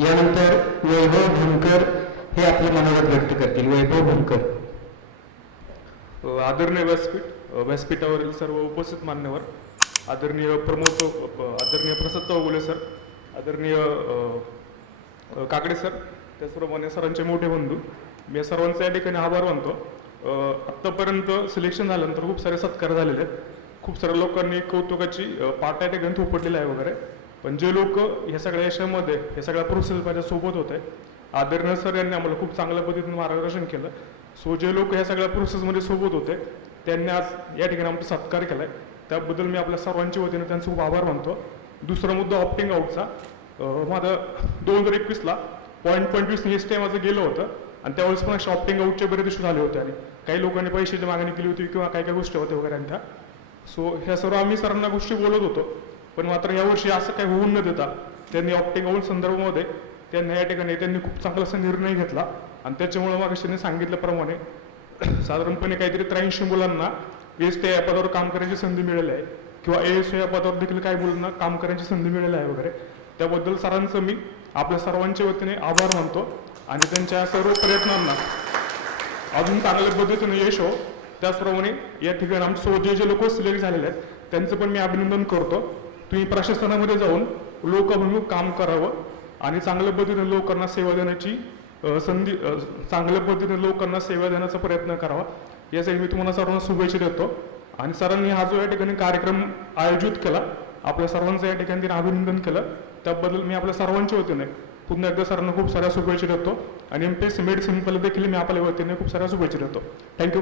यानंतर वैभव भुमकर हे आपले मनोगत व्यक्त करतील. वैभव भुमकर. आदरणीय व्यासपीठ व्यासपीठावरील सर्व उपस्थित मान्यवर आदरणीय प्रमोद आदरणीय प्रसाद चौगुले सर आदरणीय काकडे सर त्याचप्रमाणे सरांचे मोठे बंधू मी या सर्वांचा या ठिकाणी आभार मानतो. आत्तापर्यंत सिलेक्शन झाल्यानंतर खूप सारे सत्कार झालेले आहेत. खूप साऱ्या लोकांनी कौतुकाची पाट्याटे पाट या ठिकाणी थोपटलेली आहे वगैरे. पण जे लोक ह्या सगळ्या यशामध्ये हे सगळ्या प्रोसेस माझ्या सोबत होते आदरणीय सर यांनी आम्हाला खूप चांगल्या पद्धतीने मार्गदर्शन केलं. सो जे लोक ह्या सगळ्या प्रोसेसमध्ये सोबत होते त्यांनी आज या ठिकाणी आमचा सत्कार केला आहे त्याबद्दल मी आपल्या सर्वांच्या वतीने त्यांचा खूप आभार मानतो. दुसरा मुद्दा ऑप्टिंग आउटचा माझा दोन हजार एकवीसला पॉईंट पंचवीस एस टी माझं गेलं होतं आणि त्यावेळेस पण अशा ऑप्टिंग आउटचे बरेच इशू झाले होते आणि काही लोकांनी पैशाची मागणी केली होती किंवा काही काही गोष्टी होत्या वगैरे त्या सो ह्या सर्व आम्ही सरांना गोष्टी बोलत होतो. पण मात्र यावर्षी असं काही होऊन न देता त्यांनी ऑप्टिंग संदर्भामध्ये त्यांनी या ठिकाणी त्यांनी खूप चांगला असा निर्णय घेतला. आणि त्याच्यामुळे मग त्यांनी सांगितल्याप्रमाणे साधारणपणे काहीतरी त्र्याऐंशी मुलांना एस टी या पदावर काम करण्याची संधी मिळाली आहे. किंवा ए एस या पदावर देखील काही मुलांना काम करण्याची संधी मिळाली आहे वगैरे. त्याबद्दल सरांचं मी आपल्या सर्वांच्या वतीने आभार मानतो. आणि त्यांच्या सर्व प्रयत्नांना अजून चांगल्या पद्धतीने यश हो. त्याचप्रमाणे या ठिकाणी आमचे जे जे लोक सिलेक्ट झालेले आहेत. त्यांचं पण मी अभिनंदन करतो. तुम्ही प्रशासनामध्ये जाऊन लोकाभिमुख काम करावं आणि चांगल्या पद्धतीने लोकांना सेवा देण्याची संधी चांगल्या पद्धतीने लोकांना सेवा देण्याचा प्रयत्न करावा. यासाठी मी तुम्हाला सर्वांना शुभेच्छा देतो. आणि सरांनी हा जो या ठिकाणी कार्यक्रम आयोजित केला आपल्या सर्वांचं या ठिकाणी अभिनंदन केलं. त्याबद्दल मी आपल्या सर्वांच्या वतीने पुन्हा एकदा सरांना खूप साऱ्या शुभेच्छा देतो. आणि M P S made simple देखील मी आपल्या वतीने खूप साऱ्या शुभेच्छा देतो. थँक्यू